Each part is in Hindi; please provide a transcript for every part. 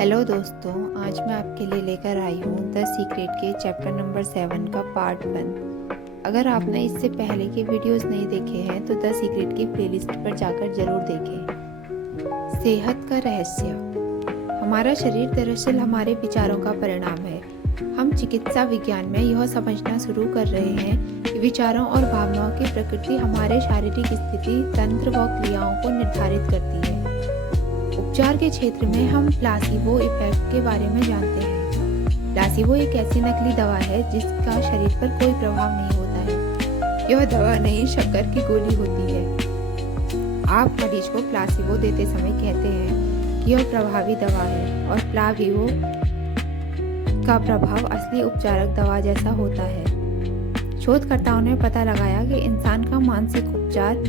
हेलो दोस्तों, आज मैं आपके लिए लेकर आई हूँ द सीक्रेट के चैप्टर नंबर 7 का पार्ट 1। अगर आपने इससे पहले के वीडियोस नहीं देखे हैं तो द सीक्रेट की प्लेलिस्ट पर जाकर जरूर देखें। सेहत का रहस्य। हमारा शरीर दरअसल हमारे विचारों का परिणाम है। हम चिकित्सा विज्ञान में यह समझना शुरू कर रहे हैं कि विचारों और भावनाओं की प्रकृति हमारे शारीरिक स्थिति, तंत्र व क्रियाओं को निर्धारित करती है। उपचार के क्षेत्र में हम प्लासिबो इफेक्ट के बारे में जानते हैं। प्लासिबो एक ऐसी नकली दवा है जिसका शरीर पर कोई प्रभाव नहीं होता है। यह दवा नहीं, शक्कर की गोली होती है। आप मरीज को प्लासिबो देते समय कहते हैं कि यह प्रभावी दवा है और प्लासिबो का प्रभाव असली उपचारक दवा जैसा होता है। शोधकर्ताओं ने पता लगाया कि इंसान का मानसिक उपचार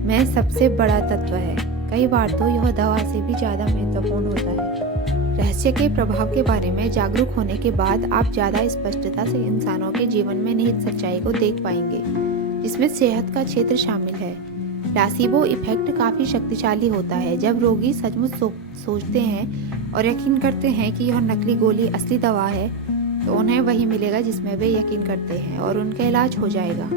में सबसे बड़ा तत्व है। कई बार तो यह दवा से भी ज़्यादा महत्वपूर्ण होता है। रहस्य के प्रभाव के बारे में जागरूक होने के बाद आप ज़्यादा स्पष्टता से इंसानों के जीवन में निहित सच्चाई को देख पाएंगे, जिसमें सेहत का क्षेत्र शामिल है। प्लासिबो इफेक्ट काफ़ी शक्तिशाली होता है। जब रोगी सचमुच सोचते हैं और यकीन करते हैं कि यह नकली गोली असली दवा है, तो उन्हें वही मिलेगा जिसमें वे यकीन करते हैं और उनका इलाज हो जाएगा।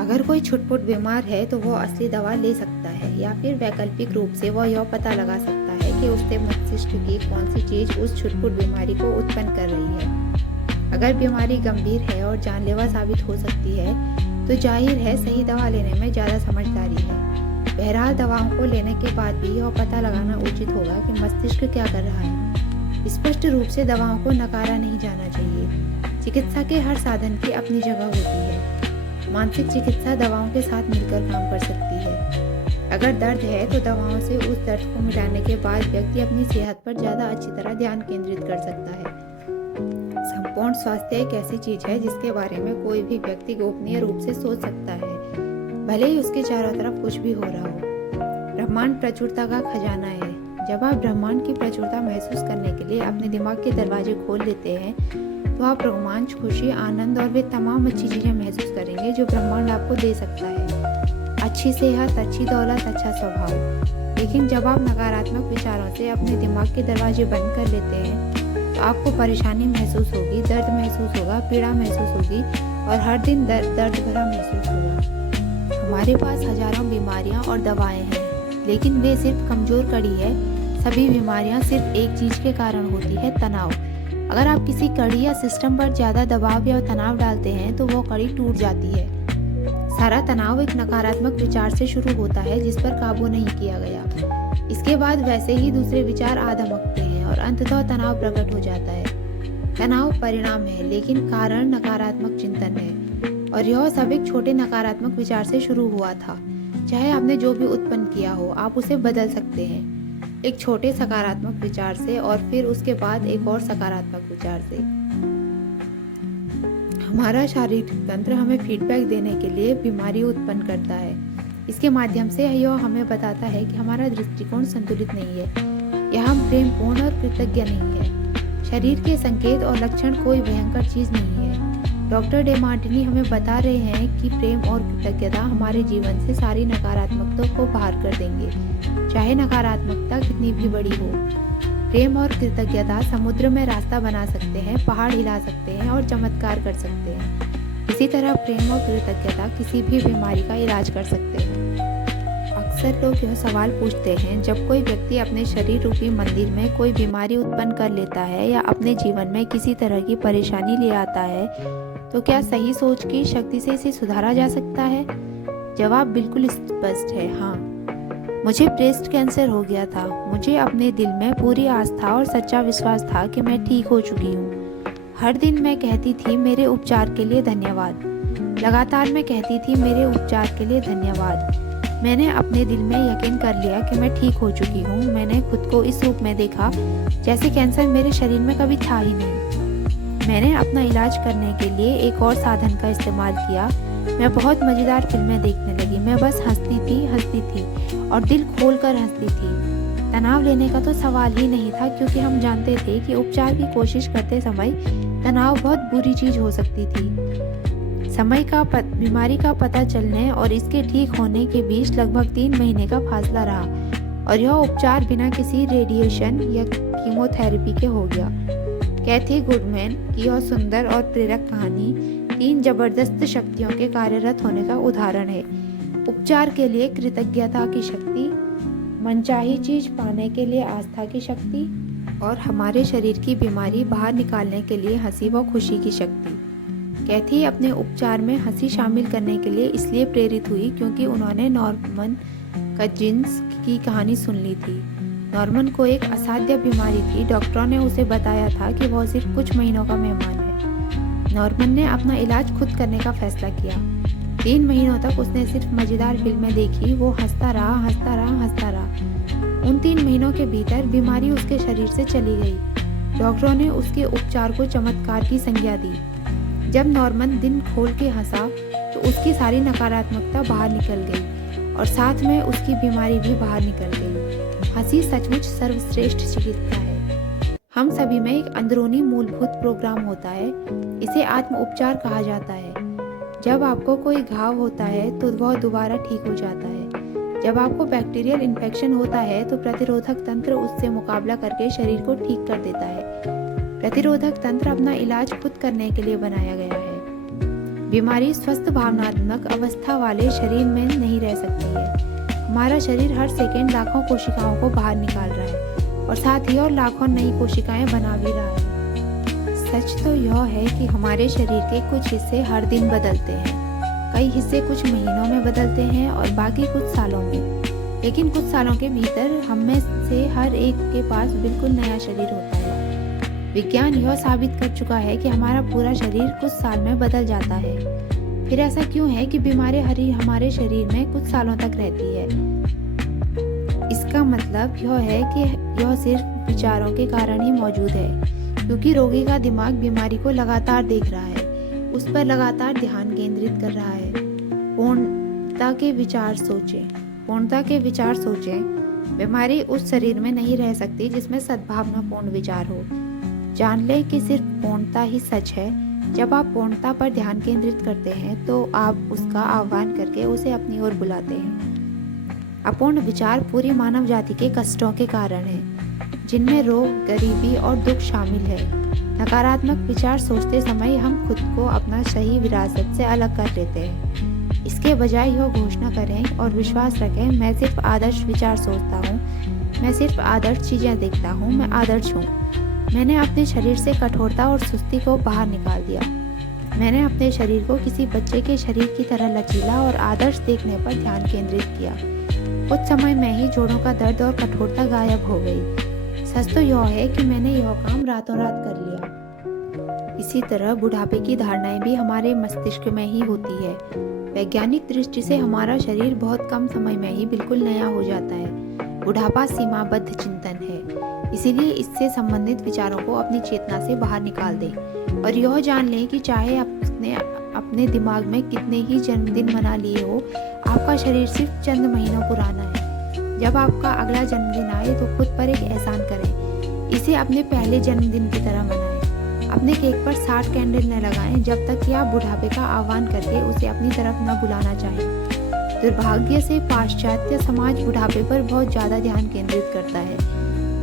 अगर कोई छुटपुट बीमार है तो वह असली दवा ले सकता है, या फिर वैकल्पिक रूप से वह यह पता लगा सकता है कि उसके मस्तिष्क की कौन सी चीज उस छुटपुट बीमारी को उत्पन्न कर रही है। अगर बीमारी गंभीर है और जानलेवा साबित हो सकती है तो जाहिर है सही दवा लेने में ज़्यादा समझदारी है। बहरहाल दवाओं को लेने के बाद भी यह पता लगाना उचित होगा कि मस्तिष्क क्या कर रहा है। स्पष्ट रूप से दवाओं को नकारा नहीं जाना चाहिए। चिकित्सा के हर साधन की अपनी जगह होती है। मानसिक चिकित्सा दवाओं के साथ मिलकर काम कर सकती है। अगर दर्द है तो दवाओं से उस दर्द को मिटाने के बाद व्यक्ति अपनी सेहत पर ज़्यादा अच्छी तरह ध्यान केंद्रित कर सकता है। संपूर्ण स्वास्थ्य एक ऐसी चीज है जिसके बारे में कोई भी व्यक्ति गोपनीय रूप से सोच सकता है, भले ही उसके चारों तरफ कुछ भी हो रहा हो। ब्रह्मांड प्रचुरता का खजाना है। जब आप ब्रह्मांड की प्रचुरता महसूस करने के लिए अपने दिमाग के दरवाजे खोल लेते हैं तो आप रोमांच, खुशी, आनंद और वे तमाम अच्छी चीज़ें महसूस करेंगे जो ब्रह्मांड आपको दे सकता है। अच्छी सेहत, अच्छी दौलत, अच्छा स्वभाव। लेकिन जब आप नकारात्मक विचारों से अपने दिमाग के दरवाजे बंद कर लेते हैं तो आपको परेशानी महसूस होगी, दर्द महसूस होगा, पीड़ा महसूस होगी और हर दिन दर्द भरा महसूस होगा। हमारे पास हजारों बीमारियां और दवाएं हैं, लेकिन वे सिर्फ कमजोर कड़ी है। सभी बीमारियां सिर्फ एक चीज़ के कारण होती है, तनाव। अगर आप किसी कड़ी या सिस्टम पर ज़्यादा दबाव या तनाव डालते हैं तो वो कड़ी टूट जाती है। सारा तनाव एक नकारात्मक विचार से शुरू होता है जिस पर काबू नहीं किया गया। इसके बाद वैसे ही दूसरे विचार आ धमकते हैं और अंततः तनाव प्रकट हो जाता है। तनाव परिणाम है, लेकिन कारण नकारात्मक चिंतन है। और यह सब एक छोटे नकारात्मक विचार से शुरू हुआ था। चाहे आपने जो भी उत्पन्न किया हो, आप उसे बदल सकते हैं एक छोटे सकारात्मक विचार से, और फिर उसके बाद एक और सकारात्मक विचार से। हमारा शारीरिक तंत्र हमें फीडबैक देने के लिए बीमारी उत्पन्न करता है। इसके माध्यम से यह हमें बताता है कि हमारा दृष्टिकोण संतुलित नहीं है या हम प्रेमपूर्ण और कृतज्ञ नहीं है। शरीर के संकेत और लक्षण कोई भयंकर चीज नहीं है। डॉक्टर डे मार्टिनी हमें बता रहे हैं कि प्रेम और कृतज्ञता हमारे जीवन से सारी नकारात्मकता को बाहर कर देंगे, चाहे नकारात्मकता कितनी भी बड़ी हो। प्रेम और कृतज्ञता समुद्र में रास्ता बना सकते हैं, पहाड़ हिला सकते हैं और चमत्कार कर सकते हैं। इसी तरह प्रेम और कृतज्ञता किसी भी बीमारी का इलाज कर सकते हैं। अक्सर लोग यह सवाल पूछते हैं, जब कोई व्यक्ति अपने शरीर रूपी मंदिर में कोई बीमारी उत्पन्न कर लेता है या अपने जीवन में किसी तरह की परेशानी ले आता है, तो क्या सही सोच की शक्ति से इसे सुधारा जा सकता है? जवाब बिल्कुल स्पष्ट है, हाँ। मुझे ब्रेस्ट कैंसर हो गया था। मुझे अपने दिल में पूरी आस्था और सच्चा विश्वास था कि मैं ठीक हो चुकी हूँ। हर दिन मैं कहती थी मेरे उपचार के लिए धन्यवाद। लगातार मैं कहती थी मेरे उपचार के लिए धन्यवाद। मैंने अपने दिल में यकीन कर लिया कि मैं ठीक हो चुकी हूँ। मैंने खुद को इस रूप में देखा जैसे कैंसर मेरे शरीर में कभी था ही नहीं। मैंने अपना इलाज करने के लिए एक और साधन का इस्तेमाल किया। मैं बहुत मज़ेदार फिल्में देखने लगी। मैं बस हंसती थी और दिल खोलकर हंसती थी। तनाव लेने का तो सवाल ही नहीं था, क्योंकि हम जानते थे कि उपचार की कोशिश करते समय तनाव बहुत बुरी चीज़ हो सकती थी। बीमारी का पता चलने और इसके ठीक होने के बीच लगभग 3 महीने का फासला रहा और यह उपचार बिना किसी रेडिएशन या कीमोथेरेपी के हो गया। कैथी गुडमैन की यह सुंदर और प्रेरक कहानी 3 जबरदस्त शक्तियों के कार्यरत होने का उदाहरण है। उपचार के लिए कृतज्ञता की शक्ति, मनचाही चीज पाने के लिए आस्था की शक्ति और हमारे शरीर की बीमारी बाहर निकालने के लिए हंसी व खुशी की शक्ति। कैथी अपने उपचार में हंसी शामिल करने के लिए इसलिए प्रेरित हुई क्योंकि उन्होंने नॉर्मन कजिन्स की कहानी सुन ली थी। नॉर्मन को एक असाध्य बीमारी थी। डॉक्टरों ने उसे बताया था कि वह सिर्फ कुछ महीनों का मेहमान है। नॉर्मन ने अपना इलाज खुद करने का फैसला किया। 3 महीनों तक उसने सिर्फ मजेदार फिल्में देखी। वो हंसता रहा, हंसता रहा, हंसता रहा। उन 3 महीनों के भीतर बीमारी उसके शरीर से चली गई। डॉक्टरों ने उसके उपचार को चमत्कार की संज्ञा दी। जब नॉर्मन दिन खोल के हंसा तो उसकी सारी नकारात्मकता बाहर निकल गई और साथ में उसकी बीमारी भी बाहर निकल गई। हंसी सचमुच सर्वश्रेष्ठ चिकित्सा है। हम सभी में एक अंदरूनी मूलभूत प्रोग्राम होता है। इसे आत्म उपचार कहा जाता है। जब आपको कोई घाव होता है तो वह दोबारा ठीक हो जाता है। जब आपको बैक्टीरियल इन्फेक्शन होता है तो प्रतिरोधक तंत्र उससे मुकाबला करके शरीर को ठीक कर देता है। प्रतिरोधक तंत्र अपना इलाज खुद करने के लिए बनाया गया है। बीमारी स्वस्थ भावनात्मक अवस्था वाले शरीर में नहीं रह सकती है। हमारा शरीर हर सेकंड लाखों कोशिकाओं को बाहर निकाल रहा है और साथ ही और लाखों नई कोशिकाएं बना भी रहा है। सच तो यह है कि हमारे शरीर के कुछ हिस्से हर दिन बदलते हैं। कई हिस्से कुछ महीनों में बदलते हैं और बाकी कुछ सालों में। लेकिन कुछ सालों के भीतर हम में से हर एक के पास बिल्कुल नया शरीर होता है। विज्ञान यह साबित कर चुका है कि हमारा पूरा शरीर कुछ साल में बदल जाता है। फिर ऐसा क्यों है कि बीमारी हमारे शरीर में कुछ सालों तक रहती है? इसका मतलब यह है कि यह सिर्फ विचारों के कारण ही मौजूद है, क्योंकि रोगी का दिमाग बीमारी को लगातार देख रहा है, उस पर लगातार ध्यान केंद्रित कर रहा है। पूर्णता के विचार सोचें। पूर्णता के विचार सोचें। बीमारी उस शरीर में नहीं रह सकती जिसमें सद्भावनापूर्ण विचार हो। जान लें कि सिर्फ पूर्णता ही सच है। जब आप पूर्णता पर ध्यान केंद्रित करते हैं तो आप उसका आह्वान करके उसे अपनी ओर बुलाते हैं। अपूर्ण विचार पूरी मानव जाति के कष्टों के कारण हैं, जिनमें रोग, गरीबी और दुख शामिल है। नकारात्मक विचार सोचते समय हम खुद को अपना सही विरासत से अलग कर लेते हैं। इसके बजाय यह घोषणा करें और विश्वास रखें, मैं सिर्फ आदर्श विचार सोचता हूँ, मैं सिर्फ आदर्श चीजें देखता हूँ, मैं आदर्श हूँ। मैंने अपने शरीर से कठोरता और सुस्ती को बाहर निकाल दिया। मैंने अपने शरीर को किसी बच्चे के शरीर की तरह लचीला और आदर्श देखने पर ध्यान केंद्रित किया। कुछ समय में ही जोड़ों का दर्द और कठोरता गायब हो गई। सच तो यह है कि मैंने यह काम रातों रात कर लिया। इसी तरह बुढ़ापे की धारणाएं भी हमारे मस्तिष्क में ही होती है। वैज्ञानिक दृष्टि से हमारा शरीर बहुत कम समय में ही बिल्कुल नया हो जाता है। बुढ़ापा सीमाबद्ध चिंतन है, इसीलिए इससे संबंधित विचारों को अपनी चेतना से बाहर निकाल दें और यह जान लें कि चाहे आपने अपने दिमाग में कितने ही जन्मदिन मना लिए हो, आपका शरीर सिर्फ चंद महीनों पुराना है। जब आपका अगला जन्मदिन आए तो खुद पर एक एहसान करें। इसे अपने पहले जन्मदिन की तरह मनाएं। अपने केक पर 60 कैंडल न लगाएं जब तक कि आप बुढ़ापे का आह्वान करके उसे अपनी तरफ न बुलाना चाहें। दुर्भाग्य से पाश्चात्य समाज बुढ़ापे पर बहुत ज़्यादा ध्यान केंद्रित करता है,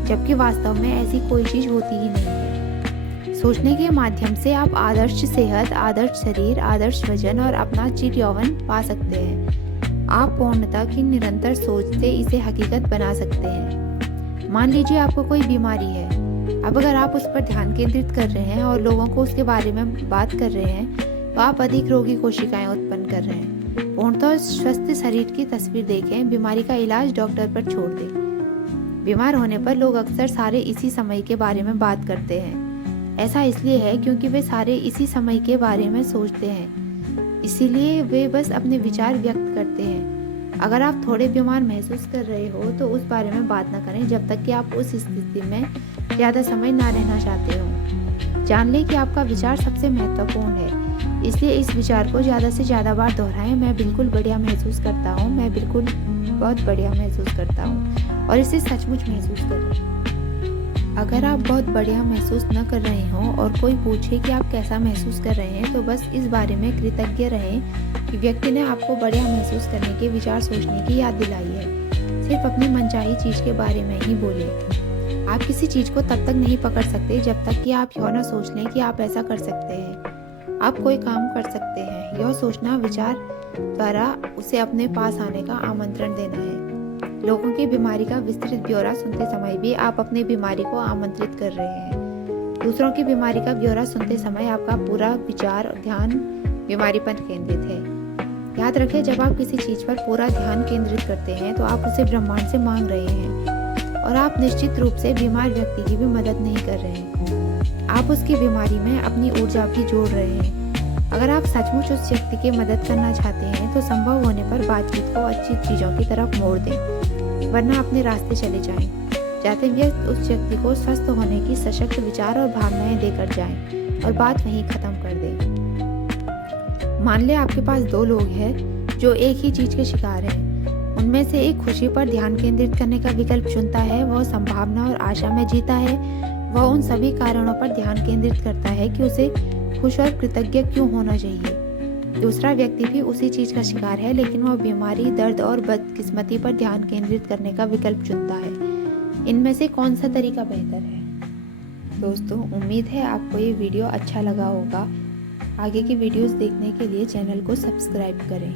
जबकि वास्तव में ऐसी कोई चीज होती ही नहीं है। सोचने के माध्यम से आप आदर्श सेहत, आदर्श शरीर, आदर्श वजन और अपना चिर यौवन पा सकते हैं। आप पूर्णता की निरंतर सोच से इसे हकीकत बना सकते हैं। मान लीजिए आपको कोई बीमारी है। अब अगर आप उस पर ध्यान केंद्रित कर रहे हैं और लोगों को उसके बारे में बात कर रहे हैं तो आप अधिक रोगी कोशिकाएं उत्पन्न कर रहे हैं। पूर्णतः और स्वस्थ शरीर की तस्वीर देखें, बीमारी का इलाज डॉक्टर पर छोड़ दें। बीमार होने पर लोग अक्सर सारे इसी समय के बारे में बात करते हैं। ऐसा इसलिए है क्योंकि वे सारे इसी समय के बारे में सोचते हैं, इसीलिए वे बस अपने विचार व्यक्त करते हैं। अगर आप थोड़े बीमार महसूस कर रहे हो तो उस बारे में बात न करें जब तक कि आप उस स्थिति में ज़्यादा समय ना रहना चाहते हो। जान लें कि आपका विचार सबसे महत्वपूर्ण है, इसलिए इस विचार को ज़्यादा से ज़्यादा बार दोहराएं। मैं बिल्कुल बढ़िया महसूस करता हूँ, मैं बिल्कुल बहुत बढ़िया महसूस करता हूँ, और इसे सचमुच महसूस करें। अगर आप बहुत बढ़िया महसूस न कर रहे हों और कोई पूछे कि आप कैसा महसूस कर रहे हैं तो बस इस बारे में कृतज्ञ रहें कि व्यक्ति ने आपको बढ़िया महसूस करने के विचार सोचने की याद दिलाई है। सिर्फ अपनी मनचाही चीज़ के बारे में ही बोलें। आप किसी चीज़ को तब तक नहीं पकड़ सकते जब तक कि आप यह ना सोच लें कि आप ऐसा कर सकते हैं। आप कोई काम कर सकते हैं, यह सोचना विचार द्वारा उसे अपने पास आने का आमंत्रण देना है। लोगों की बीमारी का विस्तृत ब्यौरा सुनते समय भी आप अपनी बीमारी को आमंत्रित कर रहे हैं। दूसरों की बीमारी का ब्यौरा सुनते समय आपका पूरा विचार और ध्यान बीमारी पर केंद्रित है। याद रखें, जब आप किसी चीज़ पर पूरा ध्यान केंद्रित करते हैं तो आप उसे ब्रह्मांड से मांग रहे हैं और आप निश्चित रूप से बीमार व्यक्ति की भी मदद नहीं कर रहे हैं। आप उसकी बीमारी में अपनी ऊर्जा भी जोड़ रहे हैं। अगर आप सचमुच उस व्यक्ति की मदद करना चाहते हैं तो संभव होने पर बातचीत को अच्छी चीज़ों की तरफ मोड़ दें, वरना अपने रास्ते चले जाएं। जाते हुए उस व्यक्ति को स्वस्थ होने की सशक्त विचार और भावनाएं देकर जाएं और बात वहीं खत्म कर दें। मान लें आपके पास 2 लोग हैं जो एक ही चीज़ के शिकार हैं। उनमें से एक खुशी पर ध्यान केंद्रित करने का विकल्प चुनता है, वह संभावना और आशा में जीता है। वह उन सभी कारणों पर ध्यान केंद्रित करता है कि उसे खुश और कृतज्ञ क्यों होना चाहिए। दूसरा व्यक्ति भी उसी चीज़ का शिकार है, लेकिन वह बीमारी, दर्द और बदकिस्मती पर ध्यान केंद्रित करने का विकल्प चुनता है। इनमें से कौन सा तरीका बेहतर है? दोस्तों, उम्मीद है आपको ये वीडियो अच्छा लगा होगा। आगे की वीडियोस देखने के लिए चैनल को सब्सक्राइब करें।